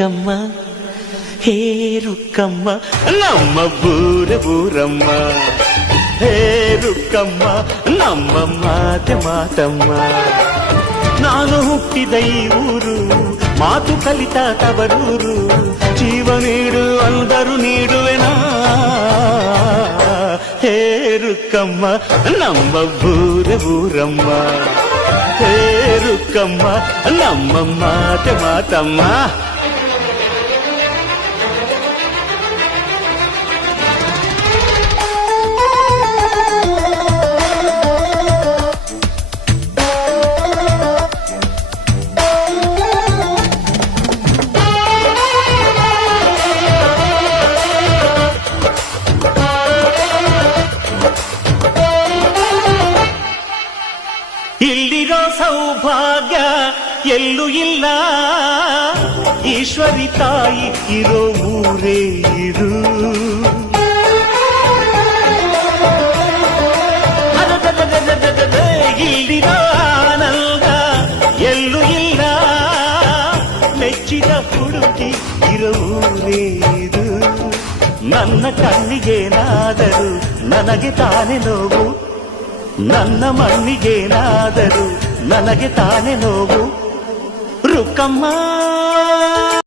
ರುಕ್ಕಮ್ಮ ಹೇ ರುಕ್ಕಮ್ಮ ನಮ್ಮ ಊರಮ್ಮ ಹೇ ರುಕ್ಕಮ್ಮ ನಮ್ಮ ಮಾತಮ್ಮ. ನಾನು ಹುಟ್ಟಿದ ಈ ಊರು ಮಾತು ಕಲಿತ ತವರೂರು, ಜೀವ ನೀಡು ಅಂದರು ನೀಡುವೆನಾ. ಹೇ ರುಕ್ಕಮ್ಮ ನಮ್ಮ ಊರಮ್ಮ ಹೇ ರುಕ್ಕಮ್ಮ ನಮ್ಮ ಮಾತಮ್ಮ. ಇಲ್ಲಿರೋ ಸೌಭಾಗ್ಯ ಎಲ್ಲೂ ಇಲ್ಲ, ಈಶ್ವರಿ ತಾಯಿ ಇರೋ ಊರೇ ಇರು. ಇಲ್ಲಿರೋ ಆನಂದ ಎಲ್ಲೂ ಇಲ್ಲ, ಮೆಚ್ಚಿದ ಹುಡುಗಿ ಇರೋ ಊರೇ ಇದು. ನನ್ನ ಕಣ್ಣಿಗೇನಾದರೂ ನನಗೆ ತಾನೇ ನೋವು, ನನ್ನ ಮಣ್ಣಿಗೇನಾದರೂ ನನಗೆ ತಾನೇ ನೋವು. ರುಕ್ಕಮ್ಮ